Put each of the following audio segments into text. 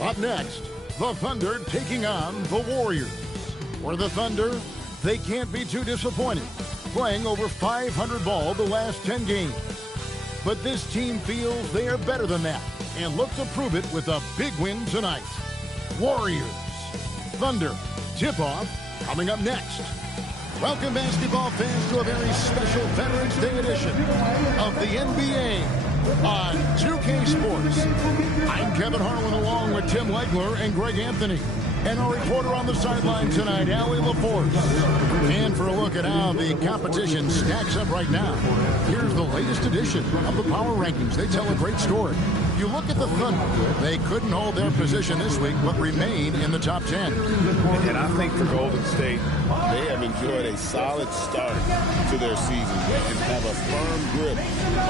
Up next, the Thunder taking on the Warriors. For the Thunder, they can't be too disappointed, playing over 500 ball the last 10 games. But this team feels they are better than that and look to prove it with a big win tonight. Warriors, Thunder, tip-off coming up next. Welcome, basketball fans, to a very special Veterans Day edition of the NBA on 2K Sports. I'm Kevin Harlan along with Tim Legler and Greg Anthony. And our reporter on the sideline tonight, Allie LaForce. And for a look at how the competition stacks up right now, here's the latest edition of the Power Rankings. They tell a great story. You look at the Thunder, they couldn't hold their position this week, but remain in the top 10. And I think for Golden State, they have enjoyed a solid start to their season and have a firm grip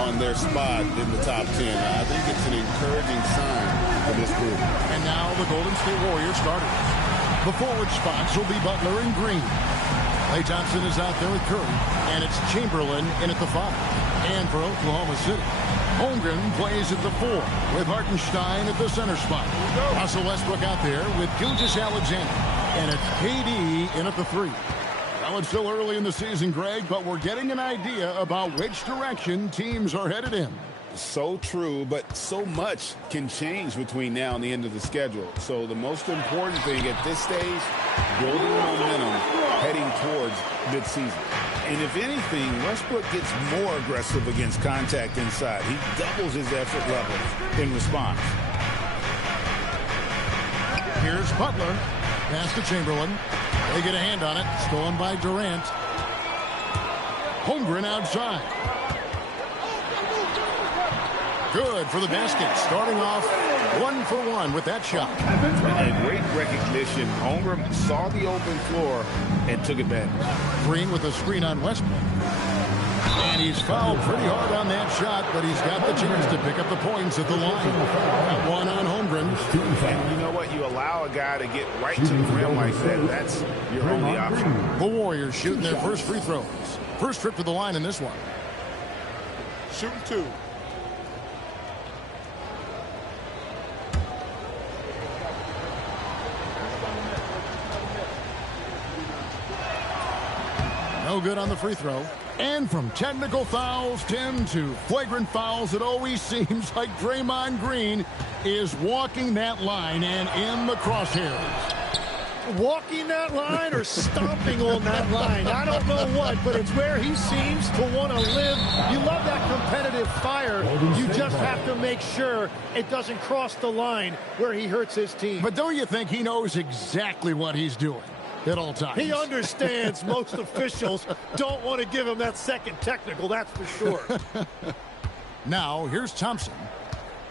on their spot in the top 10. I think it's an encouraging sign for this group. And now the Golden State Warriors starters. The forward spots will be Butler and Green. Klay Thompson is out there with Curry, and it's Chamberlain in at the 5. And for Oklahoma City, Holmgren plays at the 4 with Hartenstein at the center spot. Russell Westbrook out there with Gilgeous-Alexander, and it's KD in at the 3. Now it's still early in the season, Greg, but we're getting an idea about which direction teams are headed in. So true, but so much can change between now and the end of the schedule. So the most important thing at this stage, building momentum heading towards midseason. And if anything, Westbrook gets more aggressive against contact inside. He doubles his effort level in response. Here's Butler. Pass to Chamberlain. They get a hand on it. Stolen by Durant. Holmgren outside. Good for the basket. Starting off 1 for 1 with that shot. And great recognition. Holmgren saw the open floor and took advantage. Green with a screen on Westbrook. And he's fouled pretty hard on that shot, but he's got the chance to pick up the points at the line. Got one on Holmgren. And you know what? You allow a guy to get right to the rim like that. That's your only option. The Warriors shooting their first free throws. First trip to the line in this one. Shooting 2. No good on the free throw. And from technical fouls, Tim, to flagrant fouls, it always seems like Draymond Green is walking that line and in the crosshairs. Walking that line or stomping on that line. I don't know what, but it's where he seems to want to live. You love that competitive fire. You just have to make sure it doesn't cross the line where he hurts his team. But don't you think he knows exactly what he's doing at all times? He understands most officials don't want to give him that second technical, that's for sure. Now, here's Thompson.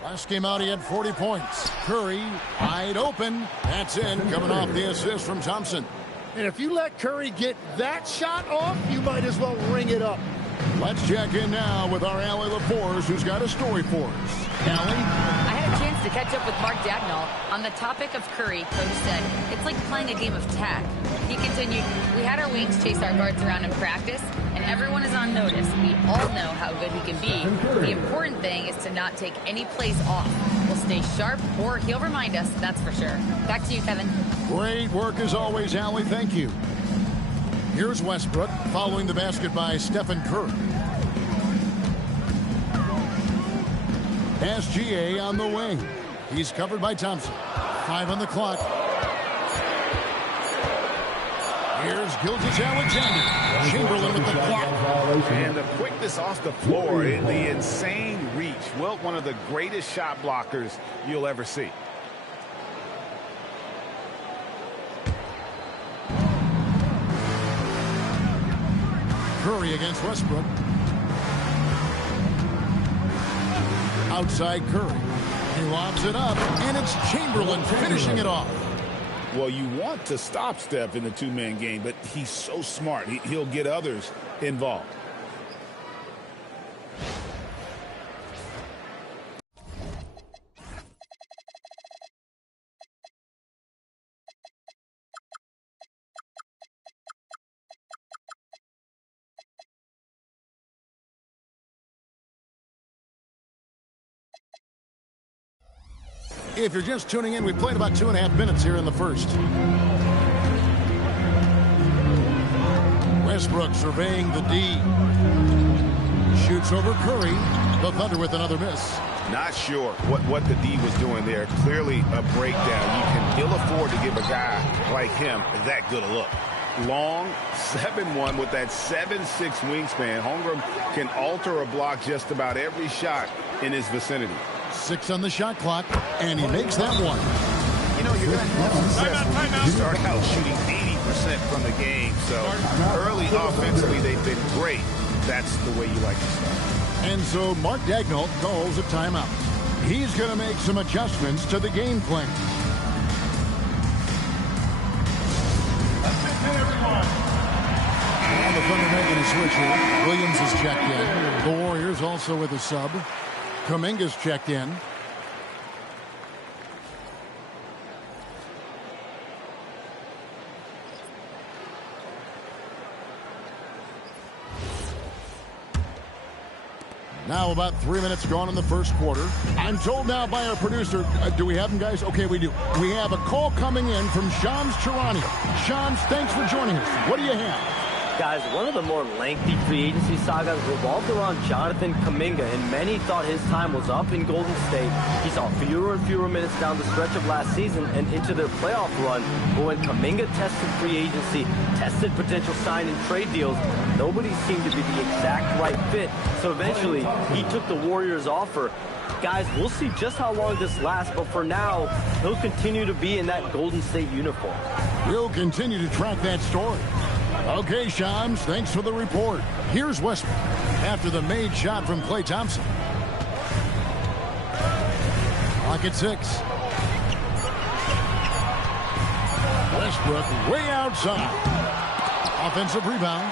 Last game out, he had 40 points. Curry, wide open. That's in, coming off the assist from Thompson. And if you let Curry get that shot off, you might as well ring it up. Let's check in now with our Allie LaForce, who's got a story for us. Allie? I had a chance to catch up with Mark Dagnall on the topic of Curry. Coach said, it's like playing a game of tag. He continued, we had our wings chase our guards around in practice, and everyone is on notice. We all know how good he can be. The important thing is to not take any plays off. We'll stay sharp, or he'll remind us, that's for sure. Back to you, Kevin. Great work as always, Allie. Thank you. Here's Westbrook following the basket by Stephen Curry. SGA on the wing. He's covered by Thompson. 5 on the clock. Here's Gilgeous-Alexander. Chamberlain with the block. And the quickness off the floor and the insane reach. Wilt, one of the greatest shot blockers you'll ever see. Curry against Westbrook. Outside Curry. He lobs it up, and it's Chamberlain finishing it off. Well, you want to stop Steph in the two-man game, but he's so smart. He'll get others involved. If you're just tuning in, we played about 2.5 minutes here in the first. Westbrook surveying the D. Shoots over Curry. The Thunder with another miss. Not sure what the D was doing there. Clearly a breakdown. You can ill afford to give a guy like him that good a look. Long, 7'1" with that 7'6" wingspan. Holmgren can alter a block just about every shot in his vicinity. 6 on the shot clock, and he makes that one. You know, you're going to have success. You start out shooting 80% from the game. So early offensively, they've been great. That's the way you like to start. And so Mark Daigneault calls a timeout. He's going to make some adjustments to the game plan. Now the Thunder making a switch here. Williams is checked in. The Warriors also with a sub. Kuminga's checked in. Now about 3 minutes gone in the first quarter. I'm told now by our producer, do we have him, guys? Okay, we do. We have a call coming in from Shams Charania. Shams, thanks for joining us. What do you have? Guys, one of the more lengthy free agency sagas revolved around Jonathan Kuminga, and many thought his time was up in Golden State. He saw fewer and fewer minutes down the stretch of last season and into their playoff run. But when Kuminga tested free agency, tested potential sign and trade deals, nobody seemed to be the exact right fit. So eventually, he took the Warriors' offer. Guys, we'll see just how long this lasts, but for now, he'll continue to be in that Golden State uniform. We'll continue to track that story. Okay, Shams, thanks for the report. Here's Westbrook after the made shot from Klay Thompson. Clock at 6. Westbrook way outside. Offensive rebound.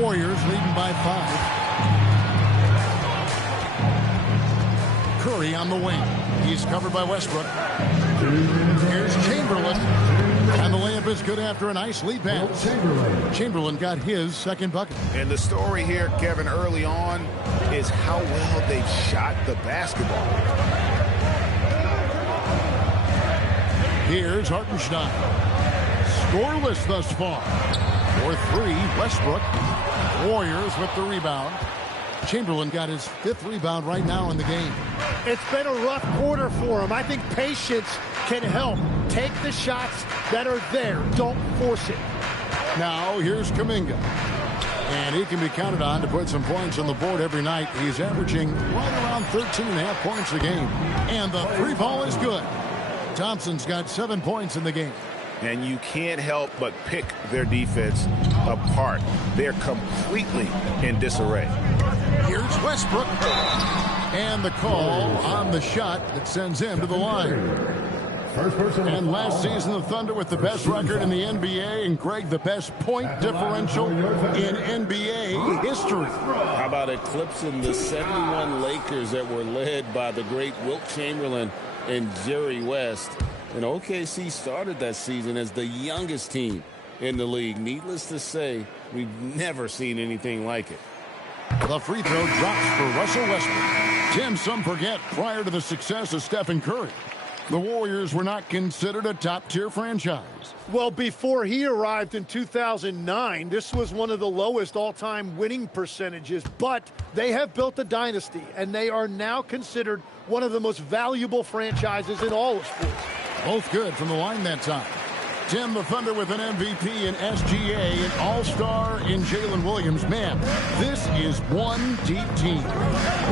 Warriors leading by 5. Curry on the wing. He's covered by Westbrook. Here's Chamberlain. And the layup is good after a nice lead pass. Chamberlain got his second bucket. And the story here, Kevin, early on is how well they've shot the basketball. Here's Hartenstein. Scoreless thus far. For 3, Westbrook. Warriors with the rebound. Chamberlain got his 5th rebound right now in the game. It's been a rough quarter for him. I think patience can help. Take the shots that are there. Don't force it. Now here's Kuminga. And he can be counted on to put some points on the board every night. He's averaging right around 13.5 points a game. And the 3 ball is good. Thompson's got 7 points in the game. And you can't help but pick their defense apart. They're completely in disarray. Here's Westbrook. And the call on the shot that sends him to the line. And last season, the Thunder with the best record in the NBA, and Greg, the best point differential in NBA history. How about eclipsing the 71 Lakers that were led by the great Wilt Chamberlain and Jerry West? And OKC started that season as the youngest team in the league. Needless to say, we've never seen anything like it. The free throw drops for Russell Westbrook. Tim, some forget, prior to the success of Stephen Curry, the Warriors were not considered a top-tier franchise. Well, before he arrived in 2009, this was one of the lowest all-time winning percentages, but they have built a dynasty, and they are now considered one of the most valuable franchises in all of sports. Both good from the line that time. Tim, the Thunder with an MVP in SGA, an all-star in Jalen Williams. Man, this is one deep team.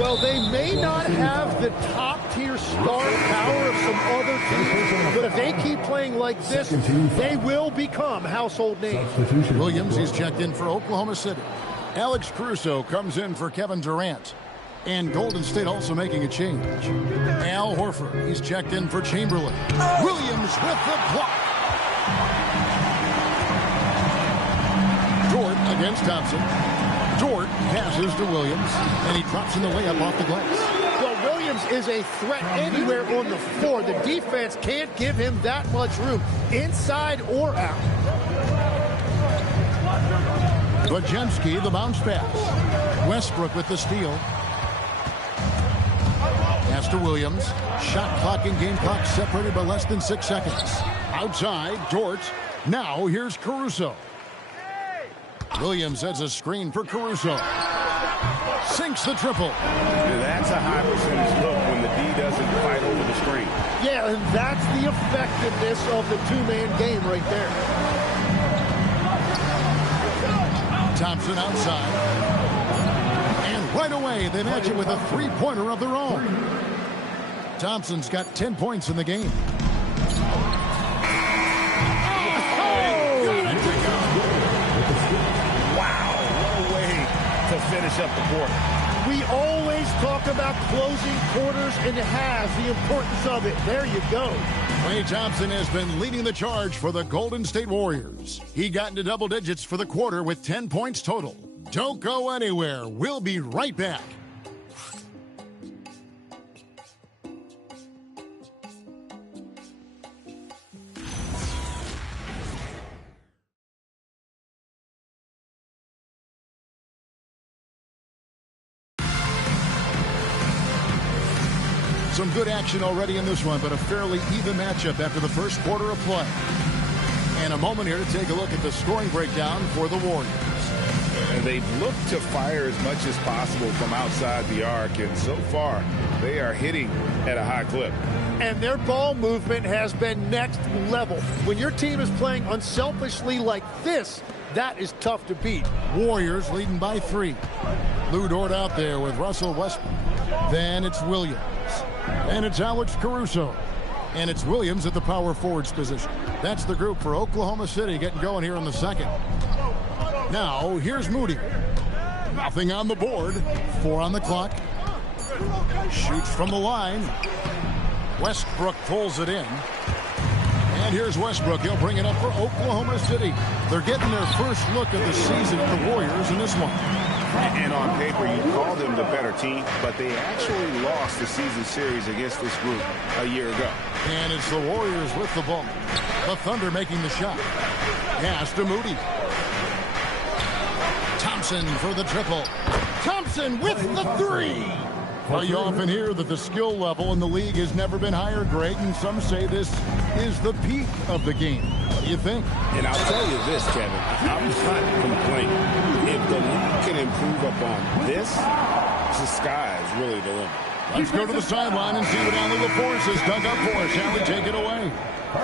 Well, they may not have the top-tier star power of some other teams, but if they keep playing like this, they will become household names. Williams, he's checked in for Oklahoma City. Alex Caruso comes in for Kevin Durant. And Golden State also making a change. Al Horford, he's checked in for Chamberlain. Williams with the block. Dort against Thompson. Dort passes to Williams, and he drops in the layup off the glass. Well, Williams is a threat anywhere on the floor. The defense can't give him that much room, inside or out. Bajemski, the bounce pass. Westbrook with the steal. Pass to Williams. Shot clock and game clock separated by less than 6 seconds. Outside, Dort. Now here's Caruso. Williams has a screen for Caruso. Sinks the triple. That's a high percentage look when the D doesn't fight over the screen. Yeah, and that's the effectiveness of the two-man game right there. Thompson outside. And right away, they match it with a three-pointer of their own. Thompson's got 10 points in the game. To finish up the quarter. We always talk about closing quarters and halves, the importance of it. There you go. Klay Thompson has been leading the charge for the Golden State Warriors. He got into double digits for the quarter with 10 points total. Don't go anywhere. We'll be right back. Some good action already in this one, but a fairly even matchup after the first quarter of play. And a moment here to take a look at the scoring breakdown for the Warriors. And they've looked to fire as much as possible from outside the arc, and so far they are hitting at a high clip. And their ball movement has been next level. When your team is playing unselfishly like this, that is tough to beat. Warriors leading by 3. Lou Dort out there with Russell Westbrook. Then it's Williams. And it's Alex Caruso. And it's Williams at the power forwards position. That's the group for Oklahoma City getting going here in the second. Now, here's Moody. Nothing on the board. 4 on the clock. Shoots from the line. Westbrook pulls it in. And here's Westbrook. He'll bring it up for Oklahoma City. They're getting their first look at the season at the Warriors in this one. And on paper, you call them the better team, but they actually lost the season series against this group a year ago. And it's the Warriors with the ball. The Thunder making the shot. Pass to Moody. Thompson for the triple. Thompson with the 3. Well, you often hear that the skill level in the league has never been higher, Greg, and some say this is the peak of the game. What do you think? And I'll tell you this, Kevin, I'm not complaining. If the league can improve upon this, the sky is really the limit. Let's go to the sideline and see what Allie LaForce has dug up for us. Allie, take it away.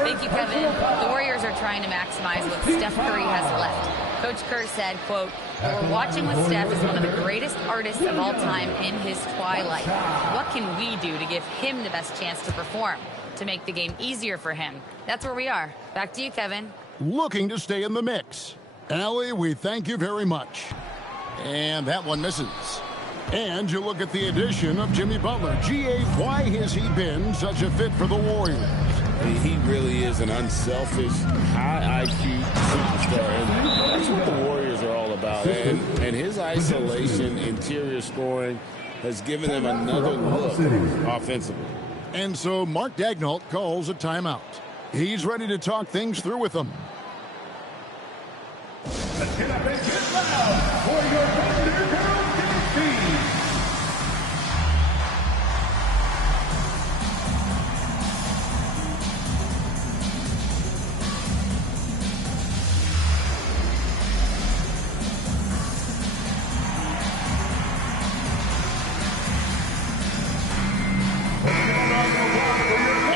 Thank you, Kevin. The Warriors are trying to maximize what Steph Curry has left. Coach Kerr said, quote, "We're watching with Steph as one of the greatest artists of all time in his twilight. What can we do to give him the best chance to perform, to make the game easier for him?" That's where we are. Back to you, Kevin. Looking to stay in the mix. Allie, we thank you very much. And that one misses. And you look at the addition of Jimmy Butler. G.A., why has he been such a fit for the Warriors? He really is an unselfish, high IQ superstar. And that's what the Warriors are all about. And his isolation, interior scoring has given them another look offensively. And so Mark Daigneault calls a timeout. He's ready to talk things through with them. Let's get up and get loud for your Thunder Girls Dynasty.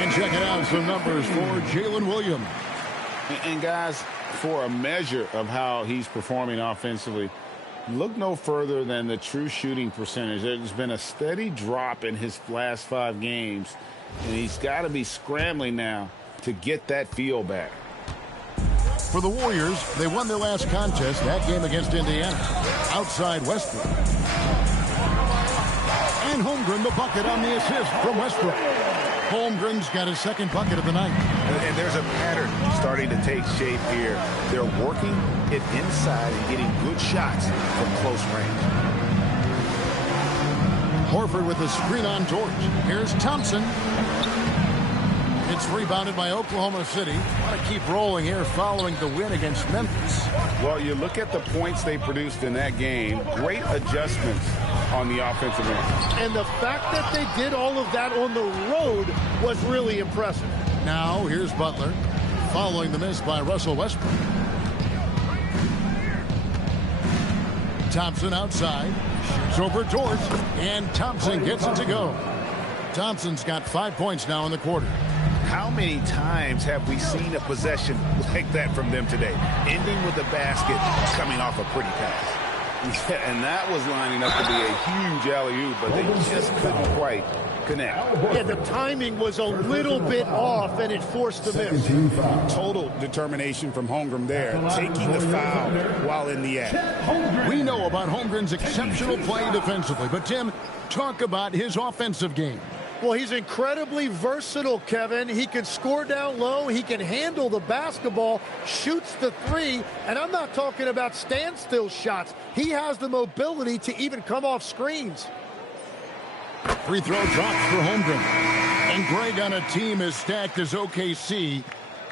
And checking out some numbers for Jalen Williams. And guys, for a measure of how he's performing offensively, look no further than the true shooting percentage. There's been a steady drop in his last 5 games, and he's got to be scrambling now to get that feel back. For the Warriors, they won their last contest, that game against Indiana. Outside Westbrook. And Holmgren the bucket on the assist from Westbrook. Holmgren's got his second bucket of the night. And there's a pattern starting to take shape here. They're working it inside and getting good shots from close range. Horford with the screen on George. Here's Thompson. It's rebounded by Oklahoma City. Want to keep rolling here following the win against Memphis. Well, you look at the points they produced in that game. Great adjustments on the offensive end. And the fact that they did all of that on the road was really impressive. Now here's Butler following the miss by Russell Westbrook. Thompson outside, shoots over George, and Thompson gets it to go. Thompson's got 5 points now in the quarter. How many times have we seen a possession like that from them today, ending with a basket coming off a pretty pass? Yeah, and that was lining up to be a huge alley-oop, but they just couldn't quite connect. Yeah, the timing was a little bit off, and it forced the miss. Total determination from Holmgren there, taking the foul while in the act. We know about Holmgren's exceptional play defensively, but Tim, talk about his offensive game. Well, he's incredibly versatile, Kevin. He can score down low. He can handle the basketball, shoots the three, and I'm not talking about standstill shots. He has the mobility to even come off screens. Free throw drops for Holmgren. And Greg, on a team as stacked as OKC,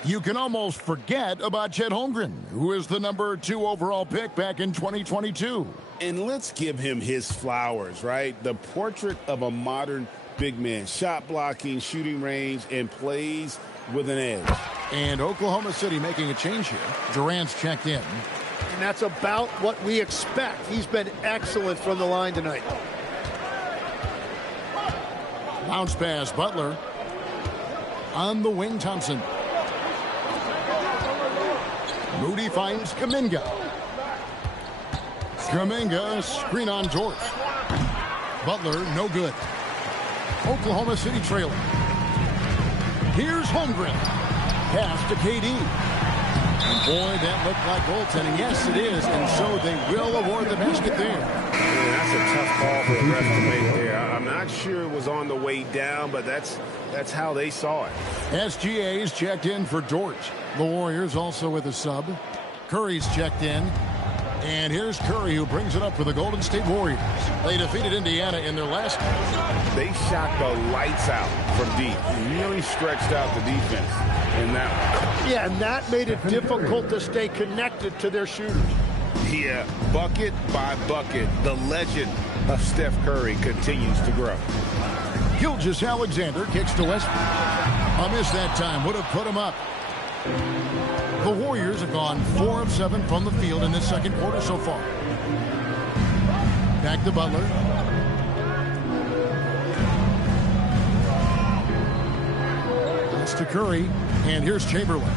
you can almost forget about Chet Holmgren, who is the #2 overall pick back in 2022. And let's give him his flowers, right? The portrait of a modern big man. Shot blocking, shooting range, and plays with an edge. And Oklahoma City making a change here. Durant's checked in. And that's about what we expect. He's been excellent from the line tonight. Bounce pass, Butler. On the wing, Thompson. Moody finds Kuminga. Kuminga, screen on George. Butler, no good. Oklahoma City trailing. Here's Holmgren. Pass to KD. And boy, that looked like goaltending. Yes, it is. And so they will award the basket there. Yeah, that's a tough call for the ref to make there. I'm not sure it was on the way down, but that's how they saw it. SGA's checked in for George. The Warriors also with a sub. Curry's checked in. And here's Curry, who brings it up for the Golden State Warriors. They defeated Indiana in their last game. They shot the lights out from deep. Really stretched out the defense in that one. Yeah, and that made it difficult to stay connected to their shooters. Yeah, bucket by bucket, the legend of Steph Curry continues to grow. Gilgeous-Alexander kicks to Westbrook. A miss that time would have put him up. The Warriors have gone 4 of 7 from the field in this second quarter so far. Back to Butler. That's to Curry. And here's Chamberlain.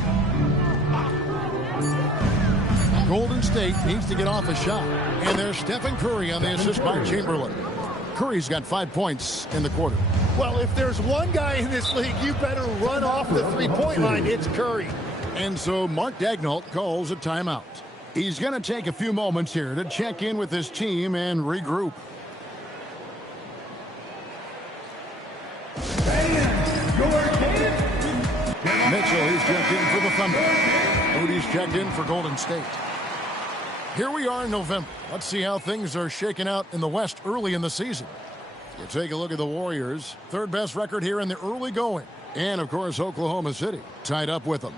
Golden State needs to get off a shot. And there's Stephen Curry on the assist by Chamberlain. Curry's got 5 points in the quarter. Well, if there's one guy in this league, you better run off the three-point line. It's Curry. And so Mark Daigneault calls a timeout. He's going to take a few moments here to check in with his team and regroup. Mitchell, he's checked in for the Thunder. Moody's checked in for Golden State. Here we are in November. Let's see how things are shaking out in the West early in the season. You take a look at the Warriors. Third best record here in the early going. And, of course, Oklahoma City tied up with them.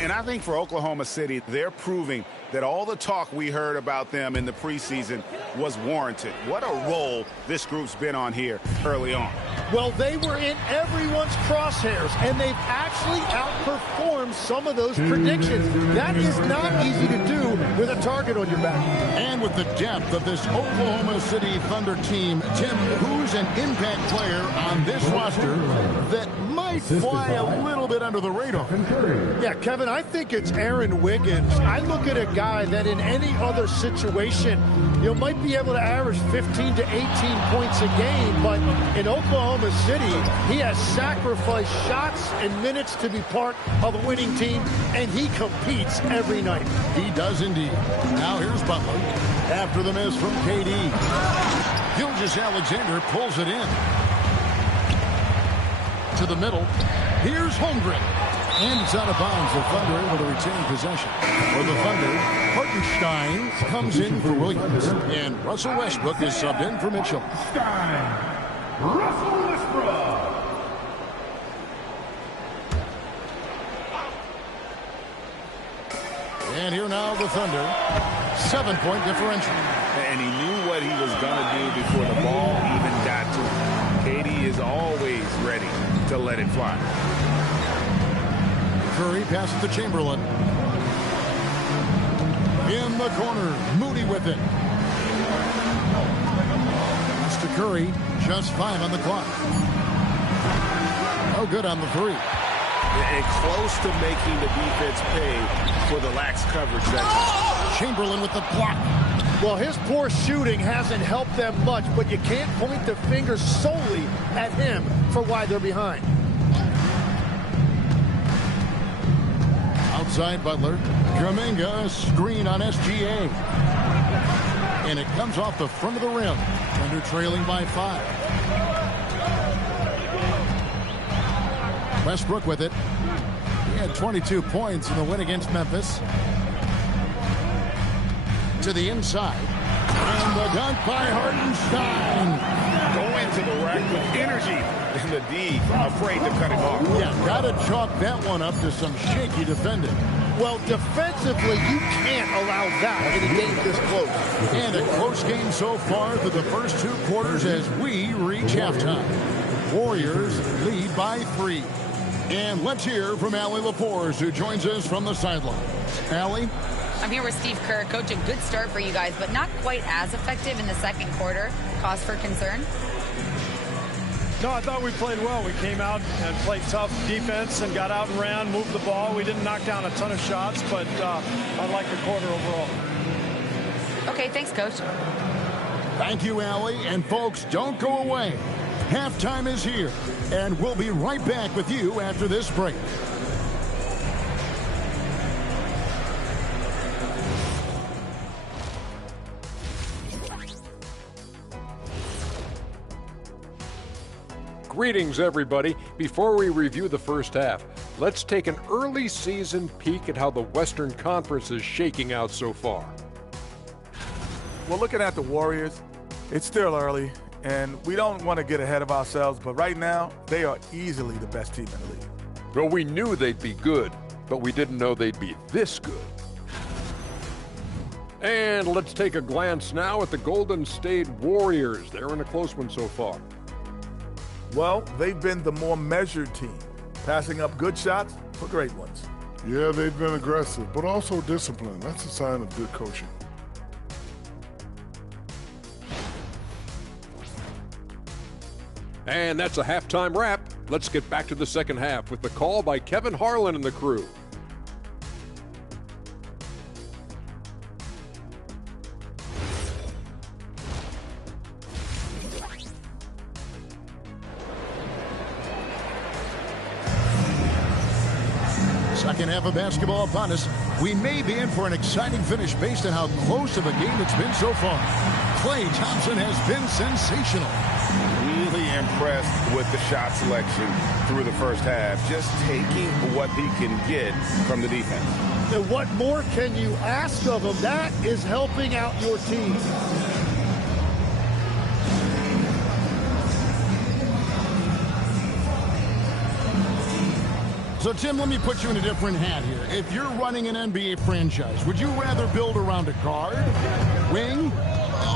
And I think for Oklahoma City, they're proving that all the talk we heard about them in the preseason was warranted. What a role this group's been on here early on. Well, they were in everyone's crosshairs, and they've actually outperformed some of those predictions. That is not easy to do with a target on your back. And with the depth of this Oklahoma City Thunder team, Tim, who's an impact player on this roster that might fly a little bit under the radar? Yeah, Kevin, I think it's Aaron Wiggins. I look at a guy that in any other situation, might be able to average 15 to 18 points a game, but in Oklahoma City, he has sacrificed shots and minutes to be part of a winning team, and he competes every night. He does indeed. Now here's Butler. After the miss from KD. Gilgeous-Alexander pulls it in. To the middle. Here's Holmgren. And it's out of bounds. The Thunder able to retain possession. For the Thunder, Hartenstein comes in for Williams. And Russell Westbrook is subbed in for Mitchell. Russell Westbrook. And here now the Thunder. 7-point differential. And he knew what what he was going to do before the ball even got to him. KD is always ready to let it fly. Curry passes to Chamberlain. In the corner, Moody with it. Pass to Curry, just 5 on the clock. No good on the 3. And close to making the defense pay for the lax coverage that time. Chamberlain with the block. Well, his poor shooting hasn't helped them much, but you can't point the finger solely at him for why they're behind. Outside Butler. Kuminga, screen on SGA. And it comes off the front of the rim. Thunder trailing by 5. Westbrook with it. He had 22 points in the win against Memphis. To the inside. And the dunk by Hartenstein. Going to the rack with energy. And the D afraid to cut it off. Yeah, got to chalk that one up to some shaky defending. Well, defensively, you can't allow that in a game this close. And a close game so far through the first 2 quarters as we reach halftime. Warriors lead by 3. And let's hear from Allie LaForce, who joins us from the sideline. Allie? I'm here with Steve Kerr. Coach, a good start for you guys, but not quite as effective in the second quarter. Cause for concern? No, I thought we played well. We came out and played tough defense and got out and ran, moved the ball. We didn't knock down a ton of shots, but I like the quarter overall. Okay, thanks, Coach. Thank you, Allie. And folks, don't go away. Halftime is here, and we'll be right back with you after this break. Greetings, everybody. Before we review the first half, let's take an early season peek at how the Western Conference is shaking out so far. Well, looking at the Warriors, it's still early, and we don't want to get ahead of ourselves, but right now, they are easily the best team in the league. Well, we knew they'd be good, but we didn't know they'd be this good. And let's take a glance now at the Golden State Warriors. They're in a close one so far. Well, they've been the more measured team, passing up good shots for great ones. Yeah, they've been aggressive, but also disciplined. That's a sign of good coaching. And that's a halftime wrap. Let's get back to the second half with the call by Kevin Harlan and the crew. Second half of basketball upon us. We may be in for an exciting finish based on how close of a game it's been so far. Klay Thompson has been sensational. Really impressed with the shot selection through the first half. Just taking what he can get from the defense. And what more can you ask of him? That is helping out your team. So, Tim, let me put you in a different hat here. If you're running an NBA franchise, would you rather build around a guard, wing,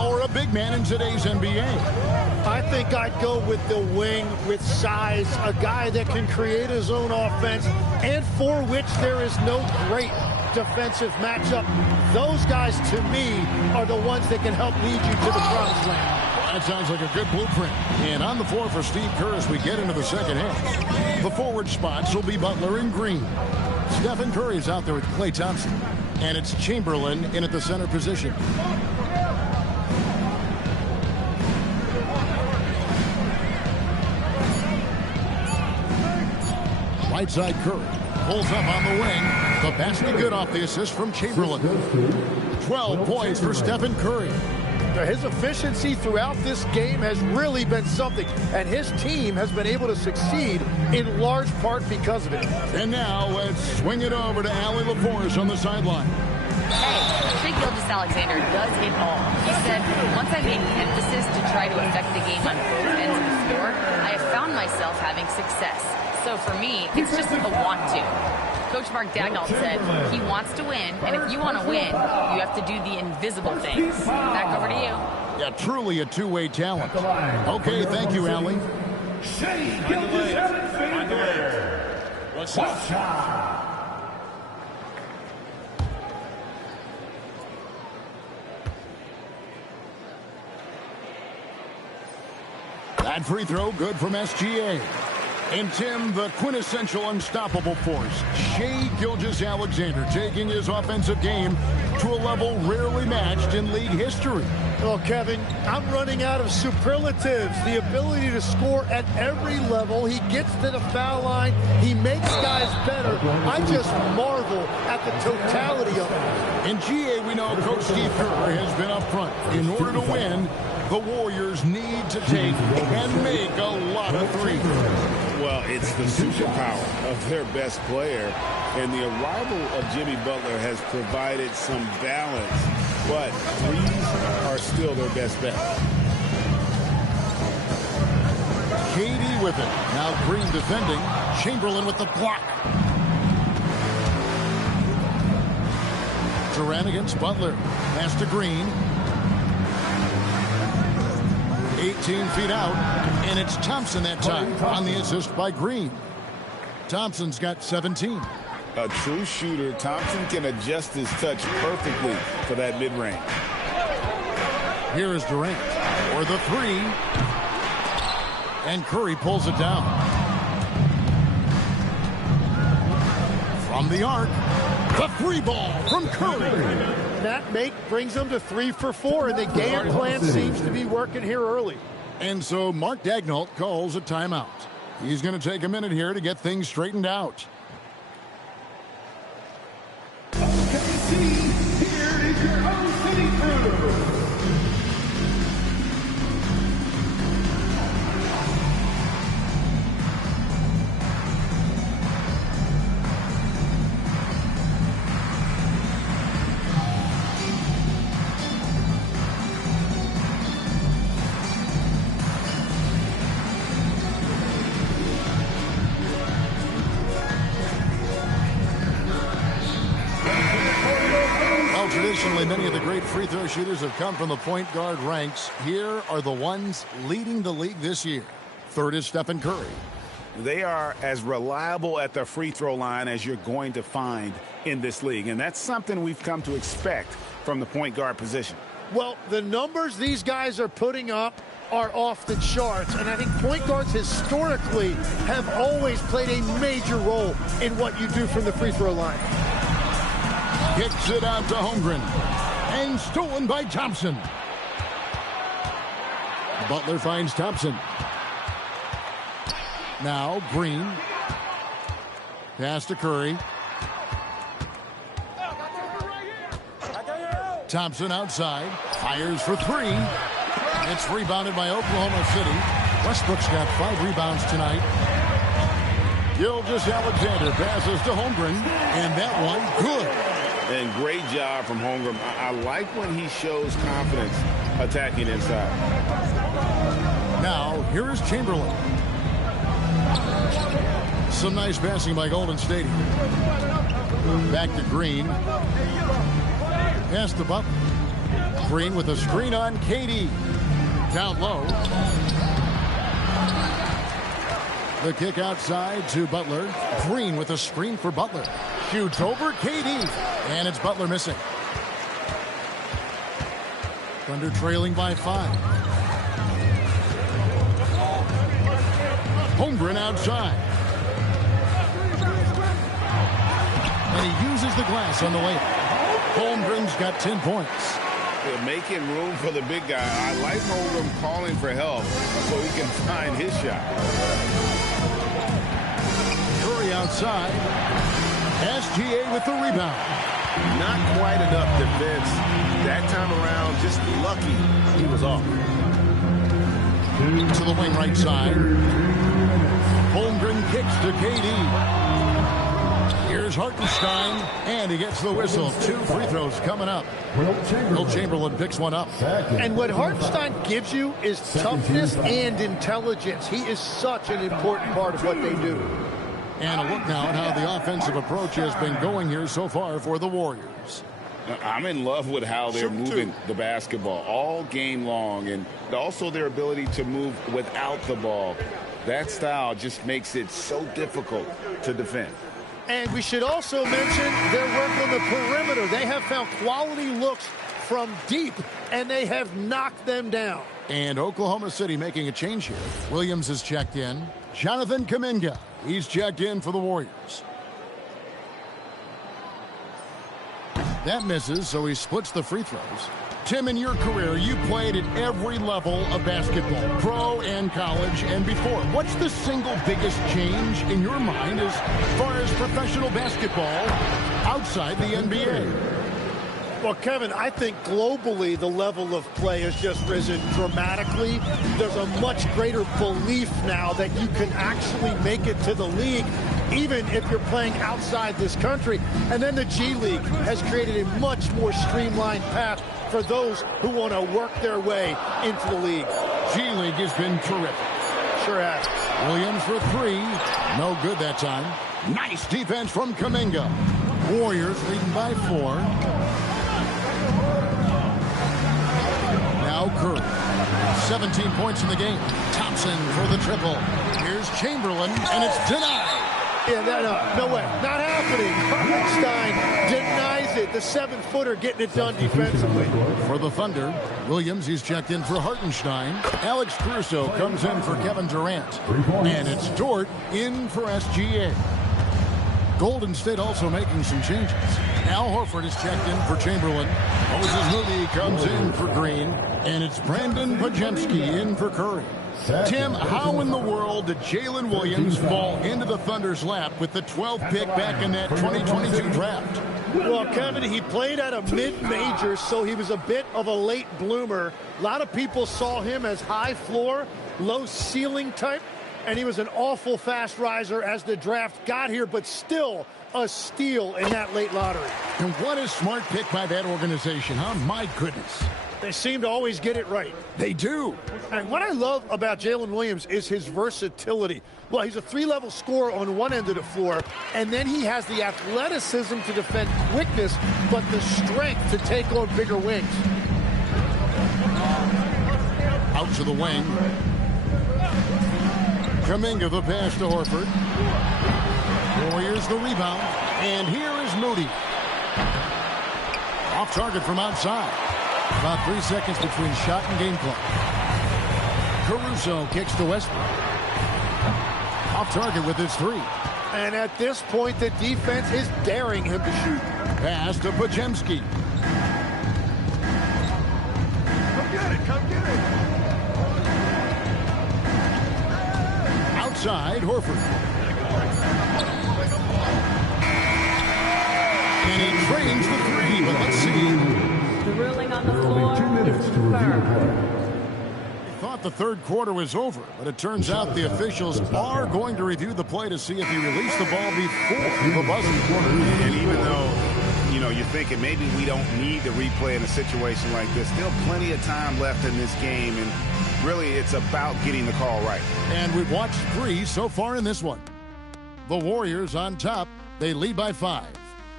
or a big man in today's NBA? I think I'd go with the wing with size, a guy that can create his own offense and for which there is no great defensive matchup. Those guys, to me, are the ones that can help lead you to the promised land. That sounds like a good blueprint. And on the floor for Steve Kerr as we get into the second half. The forward spots will be Butler and Green. Stephen Curry is out there with Klay Thompson. And it's Chamberlain in at the center position. Right side Curry. Pulls up on the wing. The basket good off the assist from Chamberlain. 12 points for Stephen Curry. His efficiency throughout this game has really been something, and his team has been able to succeed in large part because of it. And now let's swing it over to Allie LaForce on the sideline. Hey, Shai Alexander does it all. He said, once I made an emphasis to try to affect the game on both ends of the floor, I have found myself having success. So for me, it's just a want to. Coach Mark Dagnall said he wants to win, and if you want to win, you have to do the invisible things. Back over to you. Yeah, truly a two-way talent. Okay, thank you, Allie. Shai Gilgeous-Alexander. That free throw good from SGA. And Tim, the quintessential unstoppable force, Shai Gilgeous-Alexander, taking his offensive game to a level rarely matched in league history. Well, Kevin, I'm running out of superlatives. The ability to score at every level. He gets to the foul line. He makes guys better. I just marvel at the totality of it. In GA, we know Coach Steve Kerr has been up front. In order to win, the Warriors need to take and make a lot of threes. Well, it's the superpower of their best player, and the arrival of Jimmy Butler has provided some balance, but threes are still their best bet. KD with it. Now Green defending. Chamberlain with the block. Durant against Butler. Pass to Green. 18 feet out, and it's Thompson that time on the assist by Green. Thompson's got 17. A true shooter, Thompson can adjust his touch perfectly for that mid-range. Here is Durant for the three, and Curry pulls it down. From the arc, the free ball from Curry. That make brings them to 3 for 4, and the game plan seems to be working here early. And so Mark Daigneault calls a timeout. He's going to take a minute here to get things straightened out. OKC, here is your own city crew. Traditionally, many of the great free throw shooters have come from the point guard ranks. Here are the ones leading the league this year. Third is Stephen Curry. They are as reliable at the free throw line as you're going to find in this league, and that's something we've come to expect from the point guard position. Well, the numbers these guys are putting up are off the charts, and I think point guards historically have always played a major role in what you do from the free throw line. Kicks it out to Holmgren. And stolen by Thompson. Butler finds Thompson. Now Green. Pass to Curry. Thompson outside. Fires for three. It's rebounded by Oklahoma City. Westbrook's got 5 rebounds tonight. Gilgeous-Alexander passes to Holmgren. And that one good. And great job from Holmgren. I like when he shows confidence attacking inside. Now, here is Chamberlain. Some nice passing by Golden State. Back to Green. Pass to Butler. Green with a screen on KD. Down low. The kick outside to Butler. Green with a screen for Butler. Shoots over KD. And it's Butler missing. Thunder trailing by 5. Holmgren outside. And he uses the glass on the way. Holmgren's got 10 points. They're making room for the big guy. I like Holmgren calling for help so he can find his shot. Curry outside. SGA with the rebound. Not quite enough defense. That time around, just lucky he was off. To the wing right side. Holmgren kicks to KD. Here's Hartenstein, and he gets the whistle. 2 free throws coming up. Wilt Chamberlain picks one up. And what Hartenstein gives you is toughness and intelligence. He is such an important part of what they do. And a look now at how the offensive approach has been going here so far for the Warriors. I'm in love with how they're moving the basketball all game long, and also their ability to move without the ball. That style just makes it so difficult to defend. And we should also mention their work on the perimeter. They have found quality looks from deep, and they have knocked them down. And Oklahoma City making a change here. Williams is checked in. Jonathan Kuminga, he's checked in for the Warriors. That misses, so he splits the free throws. Tim, in your career, you played at every level of basketball, pro and college and before. What's the single biggest change in your mind as far as professional basketball outside the NBA? Well, Kevin, I think globally the level of play has just risen dramatically. There's a much greater belief now that you can actually make it to the league, even if you're playing outside this country. And then the G League has created a much more streamlined path for those who want to work their way into the league. G League has been terrific. Sure has. Williams for three. No good that time. Nice defense from Kuminga. Warriors leading by 4. Now Curry. 17 points in the game. Thompson for the triple. Here's Chamberlain, and it's denied. Yeah, no way. Not happening. Hartenstein denies it. The 7-footer getting it done defensively. For the Thunder, Williams, he's checked in for Hartenstein. Alex Caruso comes in for Kevin Durant. And it's Dort in for SGA. Golden State also making some changes. Al Horford is checked in for Chamberlain. Moses Moody comes in for Green. And it's Brandon Podziemski in for Curry. Tim, how in the world did Jalen Williams fall into the Thunder's lap with the 12th pick back in that 2022 draft? Well, Kevin, he played at a mid-major, so he was a bit of a late bloomer. A lot of people saw him as high floor, low ceiling type, and he was an awful fast riser as the draft got here, but still a steal in that late lottery. And what a smart pick by that organization, huh? My goodness. They seem to always get it right. They do. And what I love about Jalen Williams is his versatility. Well, he's a 3-level scorer on one end of the floor, and then he has the athleticism to defend quickness, but the strength to take on bigger wings. Out to the wing. Kuminga the pass to Horford. Warriors the rebound. And here is Moody. Off target from outside. About 3 seconds between shot and game clock. Caruso kicks to Westbrook. Off target with his 3. And at this point, the defense is daring him to shoot. Pass to Podziemski. Come get it, come get it. Outside, Horford. And he trains the 3, but let's see. Drilling on the floor. 2 minutes to review the play. We thought the third quarter was over, but it turns out the officials are going to review the play to see if he released the ball before the buzzer. And even though, you're thinking maybe we don't need the replay in a situation like this, still plenty of time left in this game, and really it's about getting the call right. And we've watched 3 so far in this one. The Warriors on top. They lead by 5.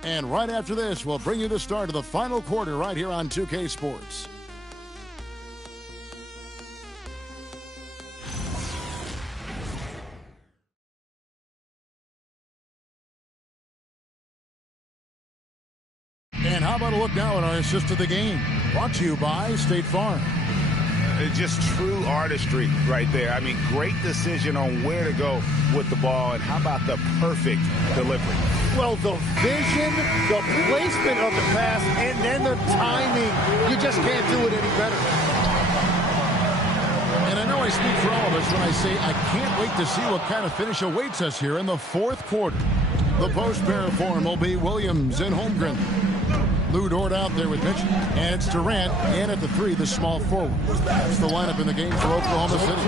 And right after this, we'll bring you the start of the final quarter right here on 2K Sports. And how about a look now at our assist of the game? Brought to you by State Farm. It's just true artistry right there. I mean, great decision on where to go with the ball, and how about the perfect delivery? Well, the vision, the placement of the pass, and then the timing. You just can't do it any better. And I know I speak for all of us when I say I can't wait to see what kind of finish awaits us here in the fourth quarter. The post pair form will be Williams and Holmgren. Lou Dort out there with Mitchell. And it's Durant, and at the 3, the small forward. That's the lineup in the game for Oklahoma City.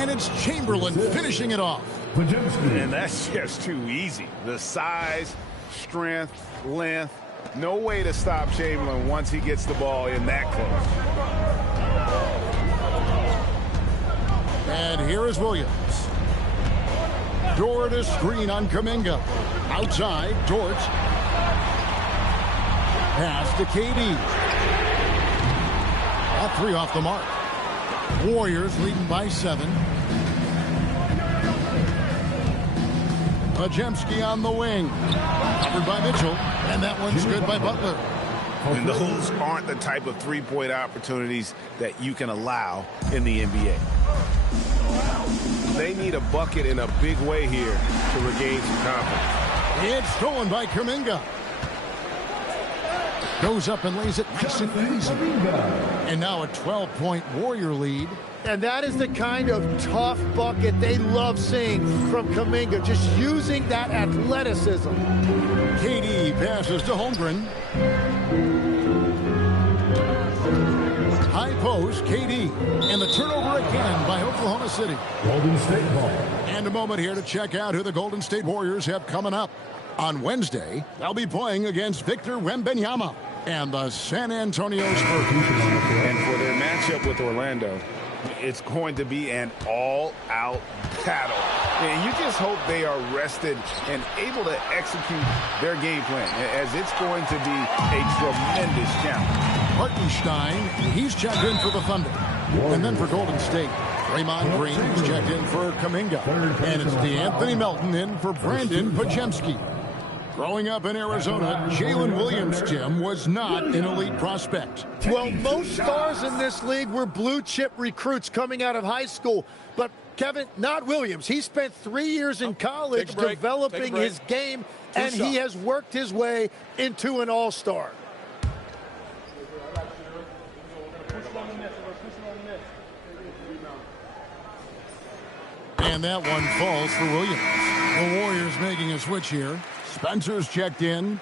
And it's Chamberlain finishing it off. And that's just too easy. The size, strength, length. No way to stop Chamberlain once he gets the ball in that close. And here is Williams. Dort a screen on Kuminga. Outside, Dort. Pass to KD. All three off the mark. Warriors leading by 7. Podziemski on the wing. Covered by Mitchell. And that one's good by Butler. And those aren't the type of three-point opportunities that you can allow in the NBA. They need a bucket in a big way here to regain some confidence. It's stolen by Kuminga. Goes up and lays it nice and easy. And now a 12-point Warrior lead. And that is the kind of tough bucket they love seeing from Kuminga, just using that athleticism. KD passes to Holmgren. High post, KD. And the turnover again by Oklahoma City. Golden State ball. And a moment here to check out who the Golden State Warriors have coming up. On Wednesday, they'll be playing against Victor Wembanyama and the San Antonio Spurs. And for their matchup with Orlando, it's going to be an all-out battle. And you just hope they are rested and able to execute their game plan, as it's going to be a tremendous challenge. Hartenstein, he's checked in for the Thunder. And then for Golden State, Draymond Green is checked in for Kuminga. And it's DeAnthony Melton in for Brandon Podziemski. Growing up in Arizona, Jalen Williams, Jim, was not an elite prospect. Well, most stars in this league were blue-chip recruits coming out of high school. But, Kevin, not Williams. He spent 3 years in college developing his game, and he has worked his way into an all-star. And that one falls for Williams. The Warriors making a switch here. Spencer's checked in.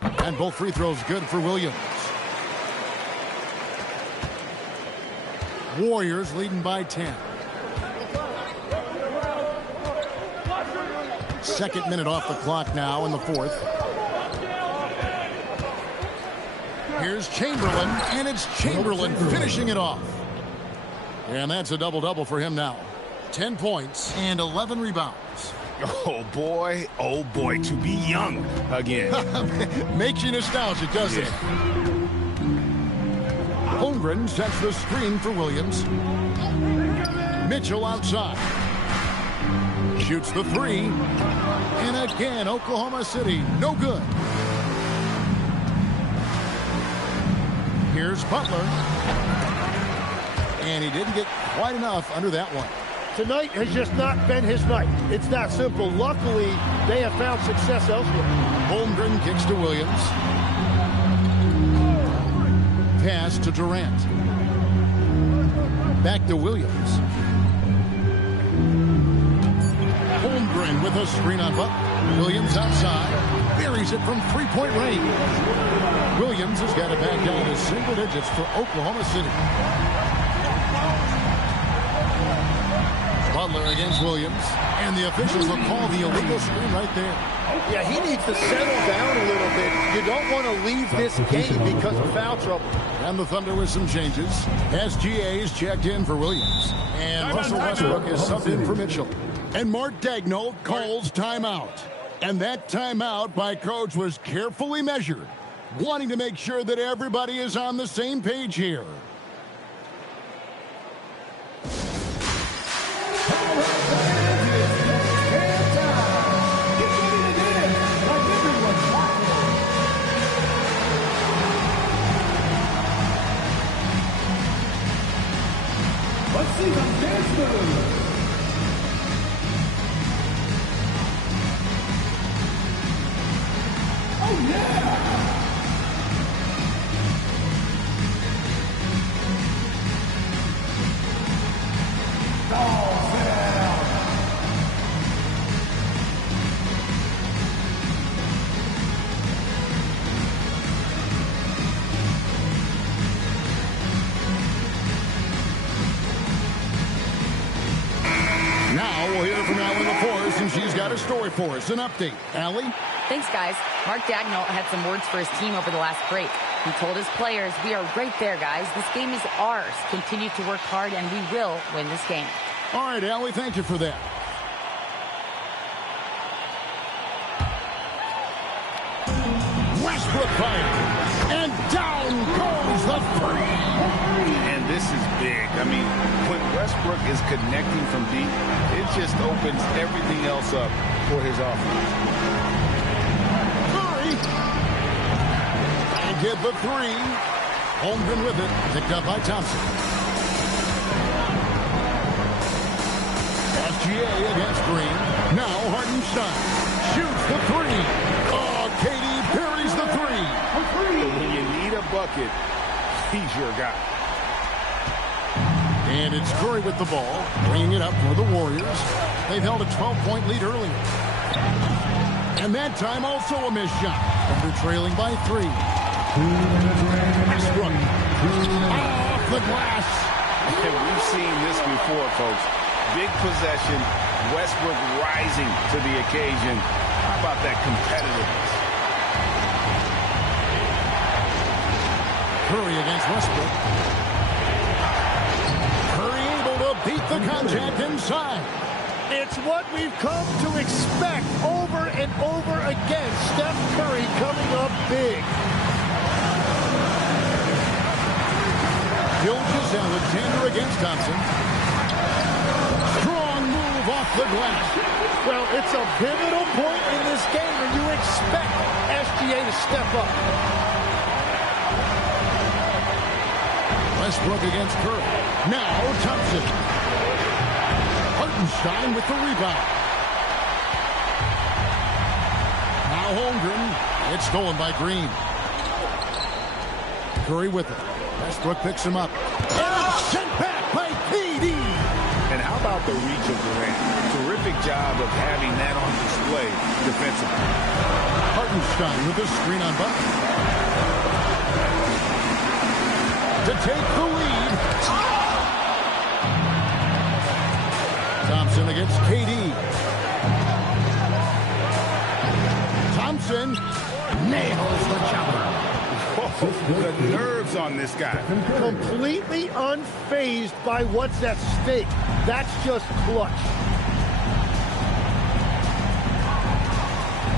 And both free throws good for Williams. Warriors leading by 10. Second minute off the clock now in the fourth. Here's Chamberlain, and it's Chamberlain finishing it off. And that's a double-double for him now. 10 points and 11 rebounds. Oh, boy, to be young again. Makes you nostalgic, doesn't it? Holmgren sets the screen for Williams. Mitchell outside. Shoots the three. And again, Oklahoma City, no good. Here's Butler. And he didn't get quite enough under that one. Tonight has just not been his night. It's that simple. Luckily, they have found success elsewhere. Holmgren kicks to Williams. Pass to Durant. Back to Williams. Holmgren with a screen on Butler. Williams outside. Buries it from three-point range. Williams has got it back down to single digits for Oklahoma City. Butler against Williams. And the officials will call the illegal screen right there. Yeah, he needs to settle down a little bit. You don't want to leave this game because of foul trouble. And the Thunder with some changes. SGA is checked in for Williams. And Russell Westbrook is subbed in for Mitchell. And Mark Daigneault calls timeout. And that timeout by Coach was carefully measured, wanting to make sure that everybody is on the same page here. Let's see the dance move. Oh, yeah! Now we'll hear from Allie LaForce, and she's got a story for us. An update. Allie? Thanks, guys. Mark Dagnall had some words for his team over the last break. He told his players, "We are right there, guys. This game is ours. Continue to work hard, and we will win this game." All right, Allie, thank you for that. Westbrook fire, and down goes the three. And this is big. I mean, when Westbrook is connecting from deep, it just opens everything else up for his offense. Curry. And get the three. Holmgren with it. Picked up by Thompson. SGA against Green. Now Hartenstein shoots the three. Oh, Katie buries the three. When you need a bucket, he's your guy. And it's Curry with the ball, bringing it up for the Warriors. They've held a 12-point lead earlier. And that time also a missed shot. Thunder trailing by 3. Westbrook off the glass. And we've seen this before, folks. Big possession, Westbrook rising to the occasion. How about that competitiveness? Curry against Westbrook. Curry able to beat the contact inside. It's what we've come to expect over and over again. Steph Curry coming up big. Gilgeous-Alexander against Thompson. Strong move off the glass. Well, it's a pivotal point in this game, and you expect SGA to step up. Westbrook against Curry. Now Thompson. Hartenstein with the rebound. Now Holmgren. It's stolen by Green. Curry with it. Westbrook picks him up. And it's sent back by KD. And how about the reach of Durant? Terrific job of having that on display defensively. Hartenstein with the screen on Butler. To take the lead. Thompson against KD. Thompson nails the jumper. The nerves on this guy. Completely unfazed by what's at stake. That's just clutch.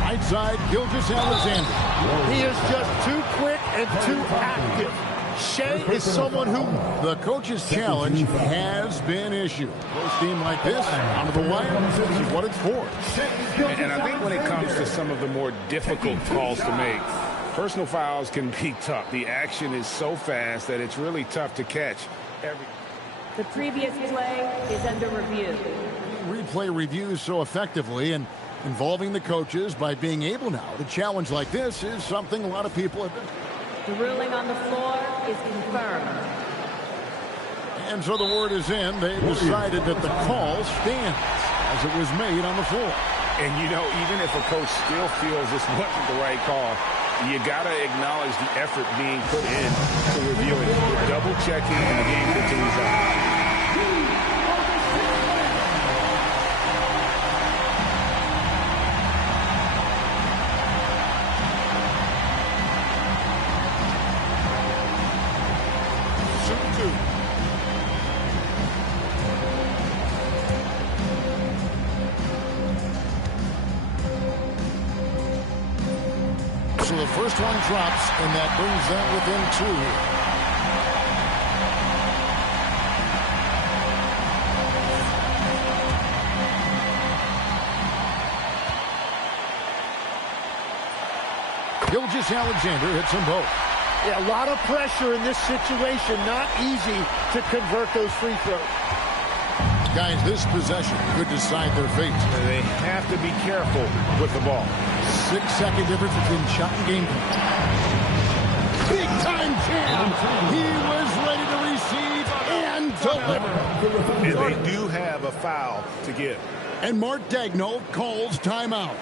Right side, Gilgeous-Alexander. He is just too quick and too active. Shai is someone who... The coach's challenge has been issued. Close team like this, out of the wire, this is what it's for. And I think when it comes to some of the more difficult calls to make, personal fouls can be tough. The action is so fast that it's really tough to catch. The previous play is under review. Replay reviews so effectively, and involving the coaches by being able now to challenge like this is something a lot of people have been... The ruling on the floor is confirmed. And so the word is in. They decided that the call stands as it was made on the floor. And, you know, even if a coach still feels this wasn't the right call, you got to acknowledge the effort being put in to reviewing it. Double-checking, and the game continues on. So the first one drops, and that brings them within 2. Gilgeous-Alexander hits them both. Yeah, a lot of pressure in this situation. Not easy to convert those free throws. Guys, this possession could decide their fate. They have to be careful with the ball. 6-second difference between shot and game. Big time jam. He was ready to receive and deliver. And they do have a foul to give. And Mark Dagnall calls timeout.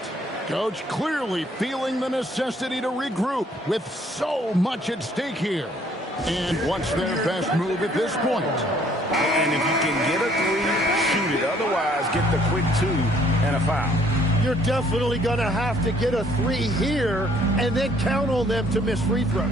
Coach clearly feeling the necessity to regroup with so much at stake here. And what's their best move at this point? And if you can get a 3, shoot it. Otherwise, get the quick 2 and a foul. You're definitely going to have to get a 3 here and then count on them to miss free throws.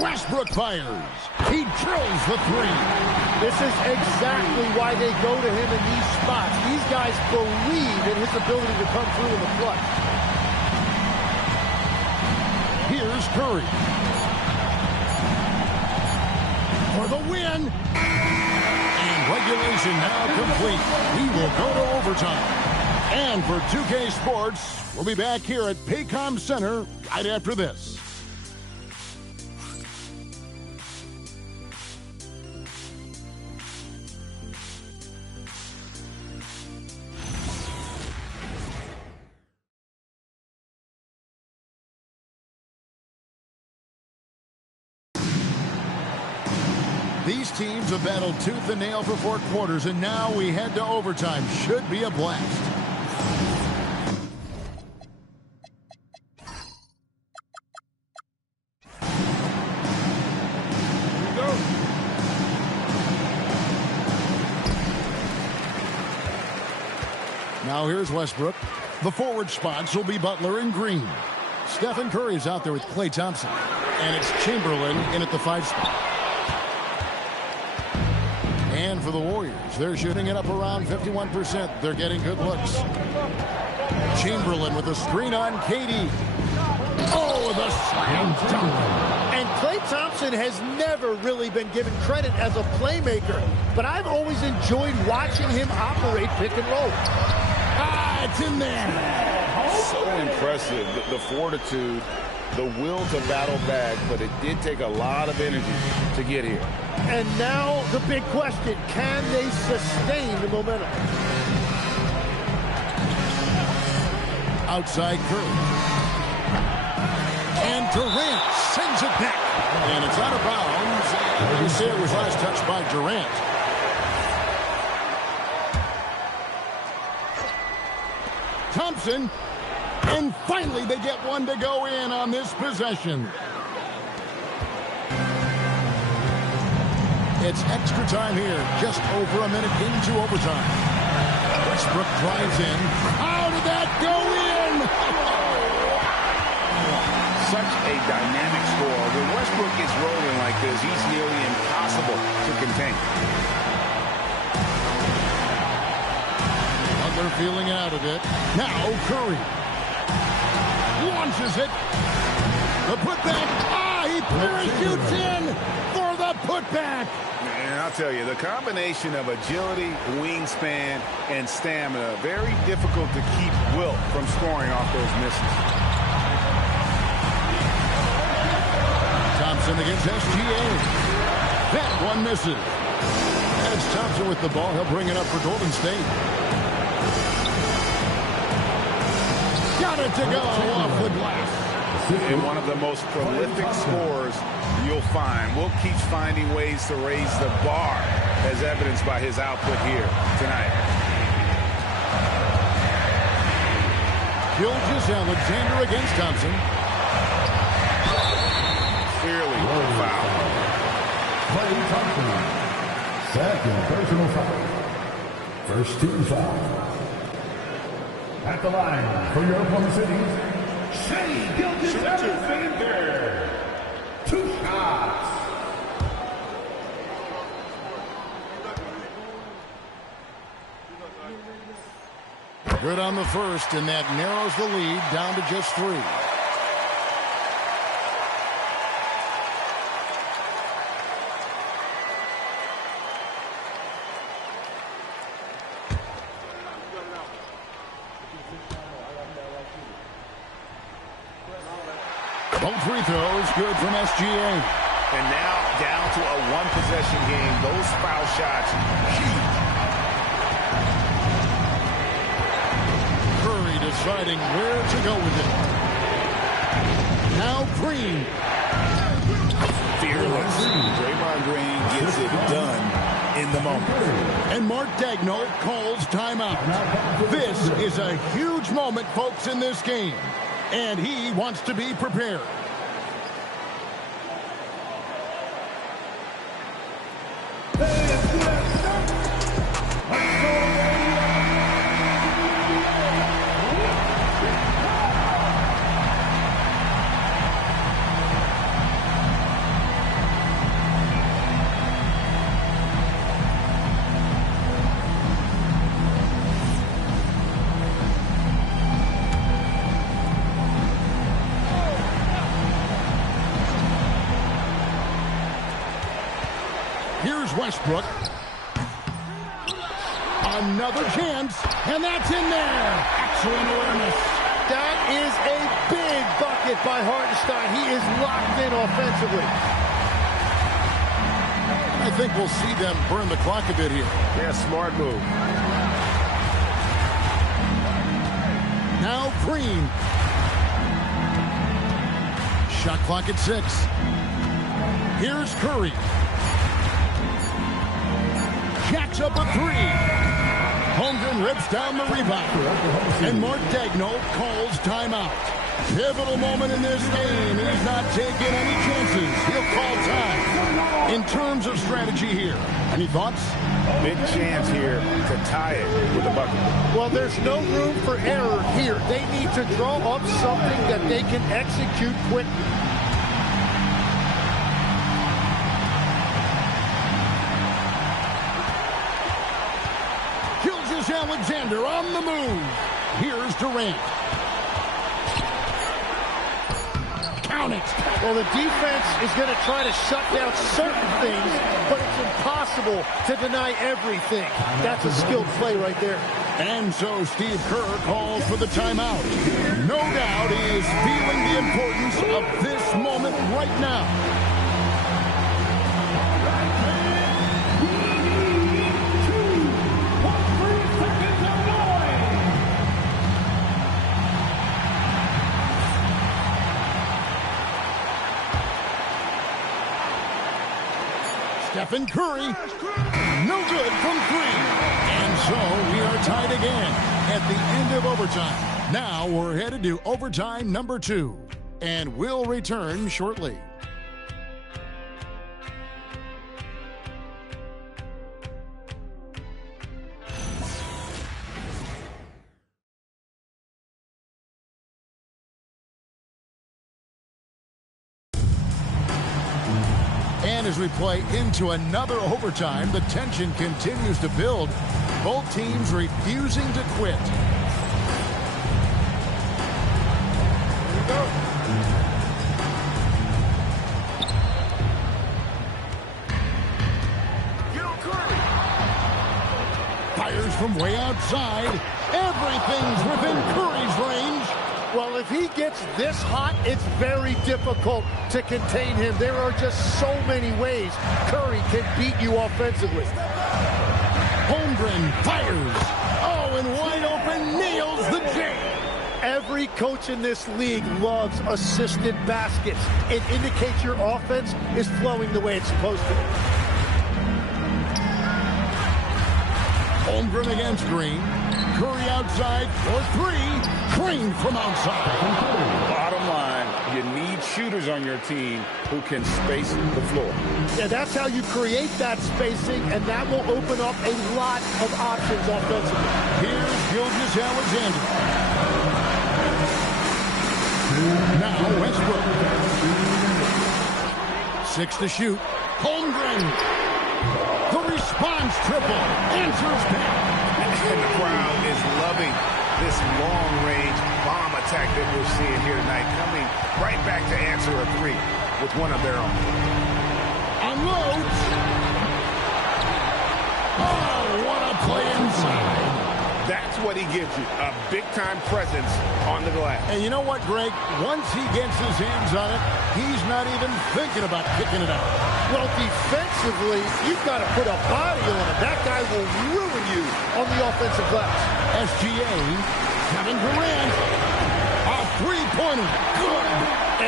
Westbrook fires. He drills the 3. This is exactly why they go to him in these spots. These guys believe in his ability to come through in the clutch. Here's Curry. For the win. And regulation now complete. We will go to overtime. And for 2K Sports, we'll be back here at Paycom Center right after this. These teams have battled tooth and nail for 4 quarters, and now we head to overtime. Should be a blast. Here we go. Now here's Westbrook. The forward spots will be Butler and Green. Stephen Curry is out there with Klay Thompson. And it's Chamberlain in at the 5 spot. And for the Warriors, they're shooting it up around 51%. They're getting good looks. Chamberlain with a screen on KD. Oh, with a slam dunk. And Klay Thompson has never really been given credit as a playmaker, but I've always enjoyed watching him operate pick and roll. Ah, it's in there. So impressive, the fortitude, the will to battle back, but it did take a lot of energy to get here. And now the big question, can they sustain the momentum? Outside Curry. And Durant sends it back. And it's out of bounds. You see it was last touched by Durant. Thompson. And finally they get one to go in on this possession. It's extra time here, just over a minute into overtime. Westbrook drives in. How did that go in? Such a dynamic score. When Westbrook gets rolling like this, he's nearly impossible to contain. Butler feeling it out a bit. Now Curry launches it. The putback. He parachutes in for the putback. And I'll tell you, the combination of agility, wingspan, and stamina, very difficult to keep Wilt from scoring off those misses. Thompson against SGA. That one misses. As Thompson with the ball, he'll bring it up for Golden State. Got it to go off the glass. And one of the most prolific scorers you'll find. Wilt keeps finding ways to raise the bar, as evidenced by his output here tonight. Gilgeous-Alexander against Thompson. Clearly a foul. Klay Thompson. Second personal foul. First team foul. At the line for your opponent's innings, Shai Gilgeous-Alexander. 2 shots. Good on the first, and that narrows the lead down to just 3. Both free throws good from SGA. And now down to a one-possession game. Those foul shots, huge. Curry deciding where to go with it. Now Green. Fearless. Draymond Green gets it done in the moment. And Mark Daigneault calls timeout. This is a huge moment, folks, in this game. And he wants to be prepared. Here's Westbrook. Another chance, and that's in there. Excellent awareness. That is a big bucket by Hartenstein. He is locked in offensively. I think we'll see them burn the clock a bit here. Yeah, smart move. Now Green. Shot clock at 6. Here's Curry. Jacks up a 3. Holmgren rips down the rebound. And Mark Daigneault calls timeout. Pivotal moment in this game. He's not taking any chances. He'll call time. In terms of strategy here, any thoughts? Big chance here to tie it with a bucket. Well, there's no room for error here. They need to draw up something that they can execute quickly. Alexander on the move. Here's Durant. Count it. Well, the defense is going to try to shut down certain things, but it's impossible to deny everything. That's a skilled play right there. And so Steve Kerr calls for the timeout. No doubt he is feeling the importance of this moment right now. Stephen Curry, no good from 3. And so we are tied again at the end of overtime. Now we're headed to overtime number 2. And we'll return shortly. And as we play into another overtime, the tension continues to build. Both teams refusing to quit. Here we go. Fires from way outside. Everything's within Curry's range. Well, if he gets this hot, it's very difficult to contain him. There are just so many ways Curry can beat you offensively. Holmgren fires. Oh, and wide open, nails the J. Every coach in this league loves assisted baskets. It indicates your offense is flowing the way it's supposed to. Holmgren against Green. Curry outside for 3. Green from outside. Bottom line, you need shooters on your team who can space the floor. Yeah, that's how you create that spacing, and that will open up a lot of options offensively. Here's Gilgeous-Alexander. Now Westbrook. 6 to shoot. Holmgren. The response triple. Answers back. And the crowd is loving this long-range bomb attack that we're seeing here tonight, coming right back to answer a 3 with one of their own. Unloads. Oh, what a play inside. That's what he gives you, a big-time presence on the glass. And you know what, Greg? Once he gets his hands on it, he's not even thinking about kicking it out. Well, defensively, you've got to put a body on him. That guy will ruin you on the offensive glass. SGA, Kevin Durant, a three-pointer. Good.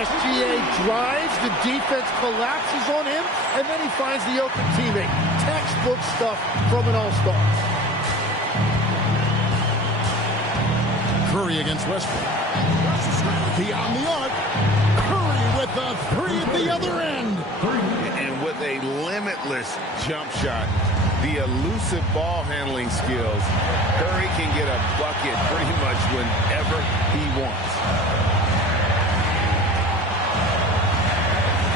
SGA drives, the defense collapses on him, and then he finds the open teammate. Textbook textbook stuff from an all-star. Curry against Westbrook. Beyond the arc. Curry with a three at the other end. And with a limitless jump shot, the elusive ball handling skills, Curry can get a bucket pretty much whenever he wants.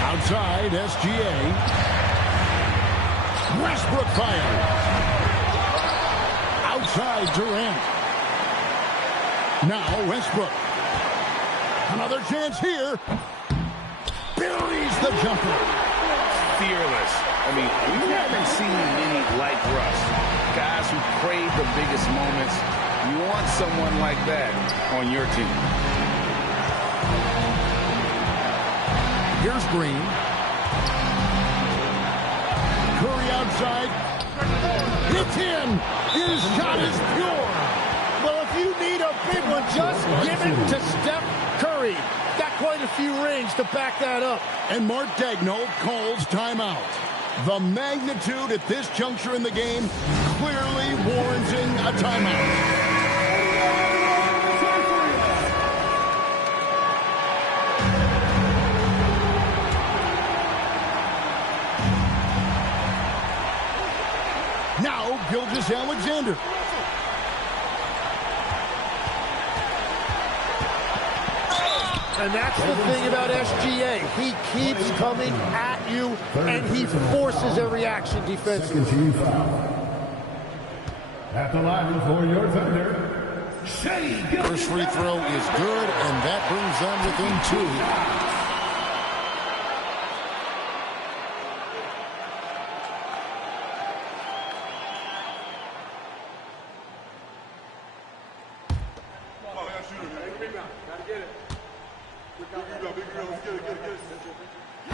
Outside, SGA. Westbrook fires. Outside, Durant. Now Westbrook. Another chance here. Buries the jumper. Fearless. I mean, we haven't seen many like Russ. Guys who crave the biggest moments. You want someone like that on your team. Here's Green. Curry outside. It's in. His shot is pure. Well, if you need a big one, just give it to Steph Curry. Got quite a few rings to back that up. And Mark Daigneault calls timeout. The magnitude at this juncture in the game clearly warranting a timeout. Now, Gilgeous-Alexander. And that's the thing about SGA. He keeps coming at you, and he forces every action defensively. Second team foul. At the line for your Thunder, Shai. First free throw is good, and that brings them within 2.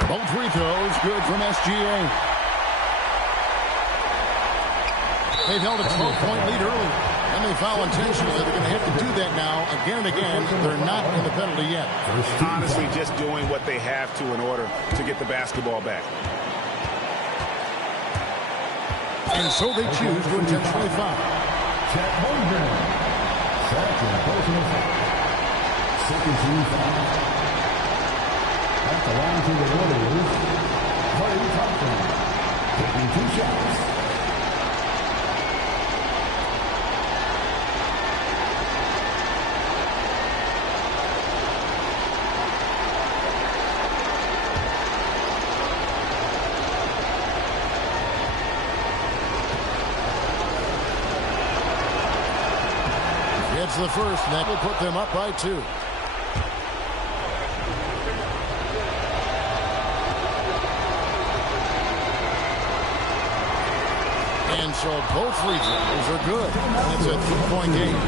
Both free throws good from SGA. They've held a 12-point lead earlier, and they foul intentionally. They're going to have to do that now again and again. They're not in the penalty yet. Honestly, just doing what they have to in order to get the basketball back. And so they choose to intentionally foul. Second team foul. At the line to the Warriors, Klay Thompson, taking 2 shots. Gets the first, and that will put them up by 2. And so both free throws are good. It's a 3-point game.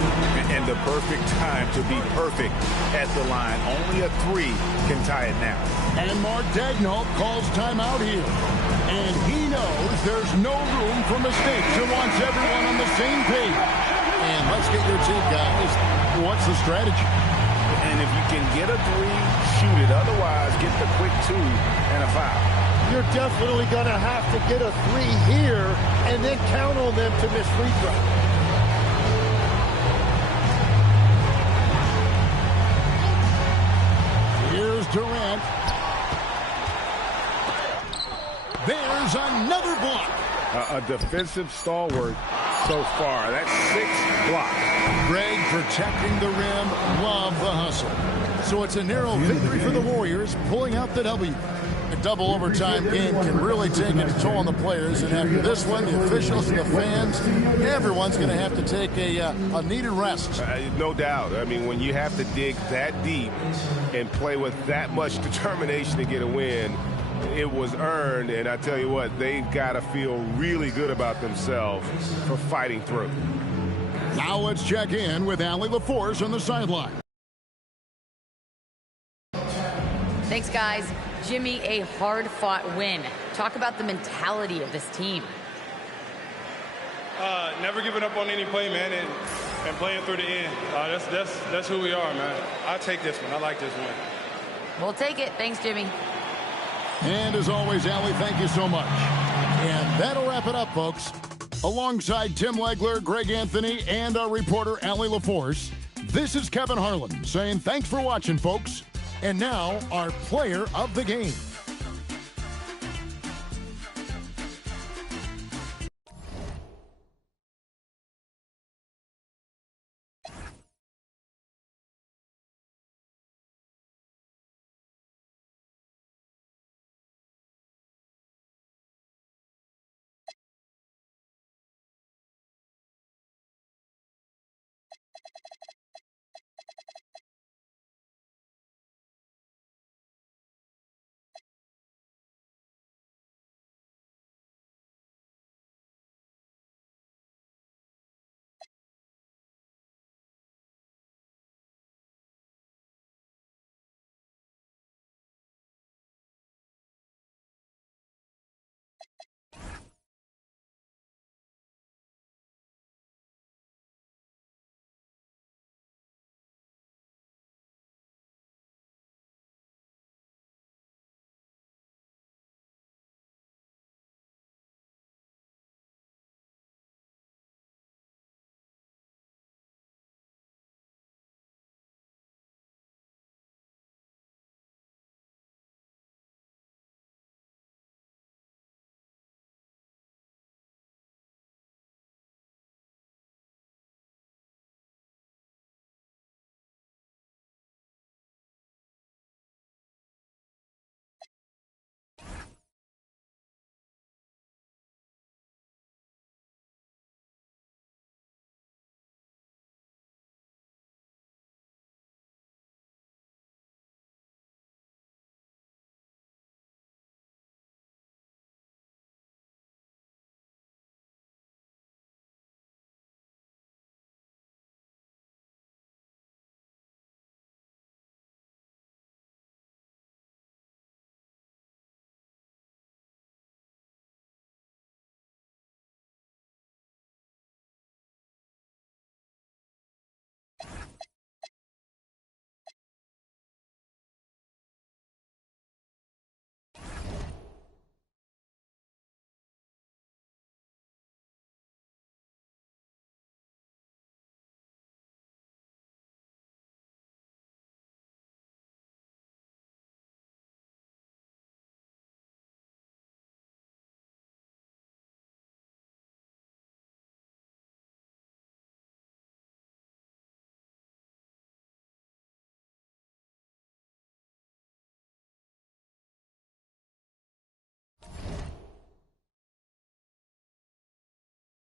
And the perfect time to be perfect at the line. Only a 3 can tie it now. And Mark Daigneault calls timeout here. And he knows there's no room for mistakes and wants everyone on the same page. And let's get your take, guys. What's the strategy? And if you can get a 3, shoot it. Otherwise, get the quick 2 and a foul. You're definitely going to have to get a 3 here and then count on them to miss free throw. Here's Durant. There's another block. A defensive stalwart so far. That's 6 blocks. Greg protecting the rim. Love the hustle. So it's a narrow victory for the Warriors, pulling out the W. A double overtime game can really take its toll on the players, and after this one, the officials and the fans, everyone's going to have to take a needed rest. No doubt. I mean, when you have to dig that deep and play with that much determination to get a win, it was earned, and I tell you what, they've got to feel really good about themselves for fighting through. Now let's check in with Allie LaForce on the sideline. Thanks, guys. Jimmy, a hard-fought win. Talk about the mentality of this team. Never giving up on any play, man, and playing through the end. That's who we are, man. I take this one. I like this win. We'll take it. Thanks, Jimmy. And as always, Allie, thank you so much. And That'll wrap it up, folks. Alongside Tim Legler, Greg Anthony, and our reporter, Allie LaForce, this is Kevin Harlan saying thanks for watching, folks. And now, our player of the game.